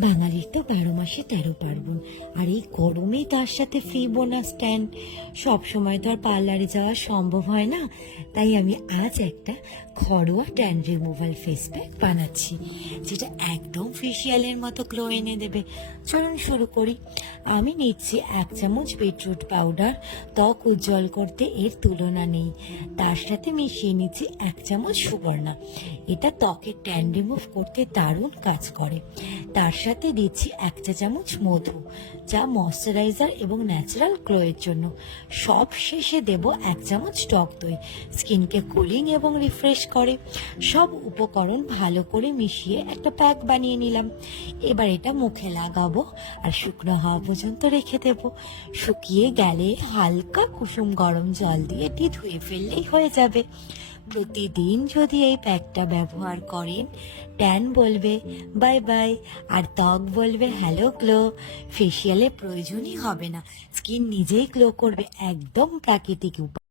বাঙালির তো 12 মাসে 13 পার্বণ, আর এই গরমে তার সাথে ফ্রি বোনাস ট্যান। সবসময় তো আর পার্লারে যাওয়া সম্ভব হয় না, তাই আমি আজ একটা ঘরোয়া ট্যান রিমুভাল ফেস প্যাক বানাচ্ছি, যেটা একদম ফেসিয়ালের মতো গ্লো এনে দেবে। চলুন শুরু করি। আমি নিচ্ছি 1 চামচ বিটরুট পাউডার। ত্বক উজ্জ্বল করতে এর তুলনা নেই। তার সাথে মিশিয়ে নিচ্ছি 1 চামচ সুবর্ণা। এটা ত্বকের ট্যান রিমুভ করতে দারুণ কাজ করে। তার সাথে দিচ্ছি 1 চা চামচ মধু, যা ময়শ্চারাইজার এবং ন্যাচারাল গ্লো এর জন্য। সব শেষে দেব 1 চামচ টক দই, স্কিনকে কুলিং এবং রিফ্রেশ করে। সব উপকরণ ভালো করে মিশিয়ে একটা প্যাক বানিয়ে নিলাম। এবার এটা মুখে লাগাবো আর শুকনো হওয়া পর্যন্ত রেখে দেব। শুকিয়ে গেলে হালকা কুসুম গরম জল দিয়ে ধুয়ে ফেললেই হয়ে যাবে। প্রতিদিন যদি এই প্যাকটা ব্যবহার করেন, ট্যান বলবে বাই বাই, আর ত্বক বলবে হ্যালো গ্লো। ফেসিয়ালের প্রয়োজনই হবে না, স্কিন নিজেই গ্লো করবে একদম প্রাকৃতিক উপায়।